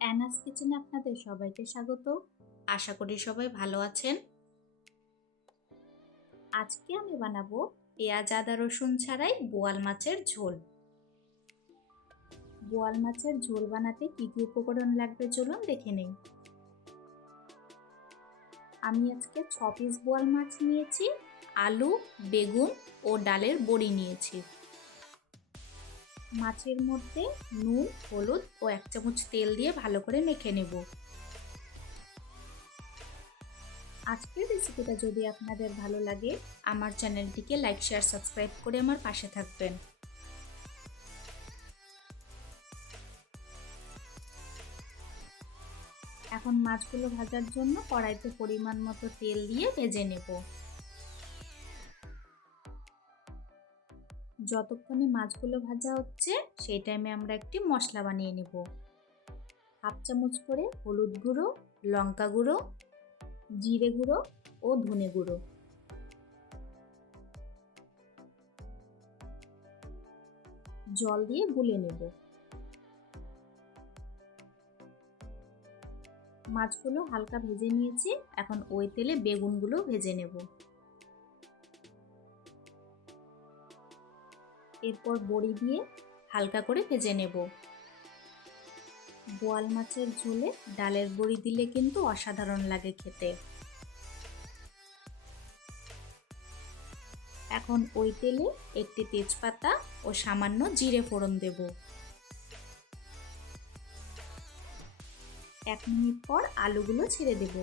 অ্যানাস কিচেনে আপনাদের সবাইকে স্বাগত। আশা করি সবাই ভালো আছেন। আজকে আমি বানাবো পেঁয়াজ, আদা, রসুন ছাড়াই বোয়াল মাছের ঝোল। বোয়াল মাছের ঝোল বানাতে কী কী উপকরণ লাগবে চলুন দেখে নেই। আমি আজকে ছ পিস বোয়াল মাছ নিয়েছি, আলু, বেগুন ও ডালের বড়ি নিয়েছি। মাছের মধ্যে নুন, হলুদ ও এক চামচ তেল দিয়ে ভালো করে মেখে নেব। আজকের রেসিপিটা যদি আপনাদের ভালো লাগে, আমার চ্যানেলটিকে লাইক, শেয়ার, সাবস্ক্রাইব করে আমার পাশে থাকবেন। এখন মাছগুলো ভাজার জন্য কড়াইতে পরিমাণ মতো তেল দিয়ে ভেজে নেব। যতক্ষণে মাছগুলো ভাজা হচ্ছে, সেই টাইমে আমরা একটি মশলা বানিয়ে নেব। হাফ চামচ করে হলুদ গুঁড়ো, লঙ্কা গুঁড়ো, জিরে গুঁড়ো ও ধনে গুঁড়ো। জল দিয়ে গুলে নেব। মাছগুলো হালকা ভেজে নিয়েছি, এখন ওই তেলে বেগুনগুলো ভেজে নেব। এরপর বড়ি দিয়ে হালকা করে ভেজে নেব। বোয়াল মাছের ঝোলে ডালের বড়ি দিলে কিন্তু অসাধারণ লাগে খেতে। এখন ওই তেলে একটি তেজপাতা ও সামান্য জিরে ফোড়ন দেব। এক মিনিট পর আলুগুলো ছেড়ে দেবো।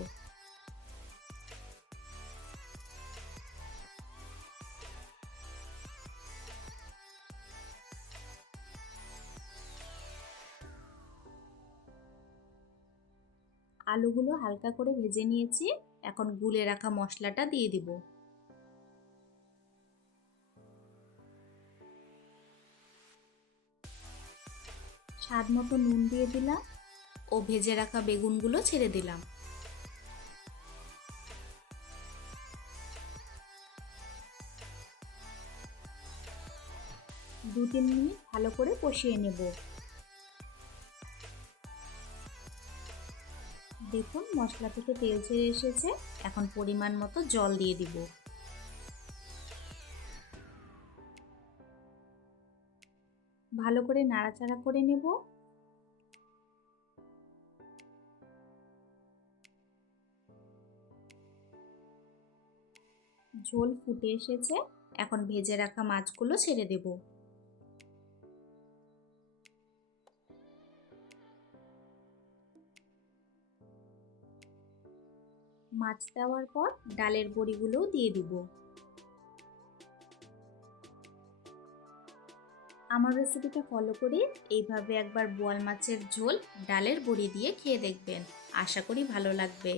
আলুগুলো হালকা করে ভেজে নিয়েছি। এখন গুলে রাখা মশলাটা দিয়ে দিব। স্বাদ মতো নুন দিয়ে দিলাম ও ভেজে রাখা বেগুনগুলো ছেড়ে দিলাম। দু তিন মিনিট ভালো করে কষিয়ে নেব। দেখুন, মশলা থেকে তেল ছেড়ে এসেছে। এখন পরিমাণ মতো জল দিয়ে দিব। ভালো করে নাড়াচাড়া করে নেব। ঝোল ফুটে এসেছে। এখন ভেজে রাখা মাছগুলো ছেড়ে দেবো। মাছ দেওয়ার পর ডালের বড়িগুলোও দিয়ে দিব। আমার রেসিপিটা ফলো করে এইভাবে একবার বোয়াল মাছের ঝোল ডালের বড়ি দিয়ে খেয়ে দেখবেন। আশা করি ভালো লাগবে।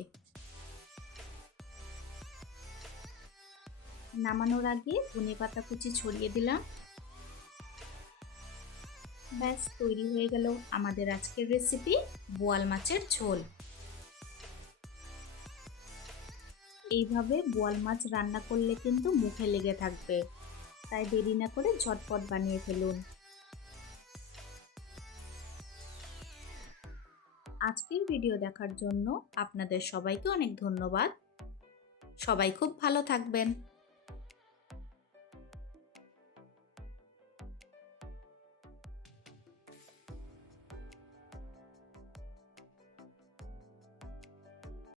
নামানোর আগে ধনে পাতা কুচি ছড়িয়ে দিলাম। ব্যাস, তৈরি হয়ে গেল আমাদের আজকের রেসিপি বোয়াল মাছের ঝোল। এইভাবে বোয়াল মাছ রান্না করলে কিন্তু মুখে লেগে থাকবে। তাই দেরি না করে ঝটপট বানিয়ে ফেলুন। আজকের ভিডিও দেখার জন্য আপনাদের সবাইকে অনেক ধন্যবাদ। সবাই খুব ভালো থাকবেন।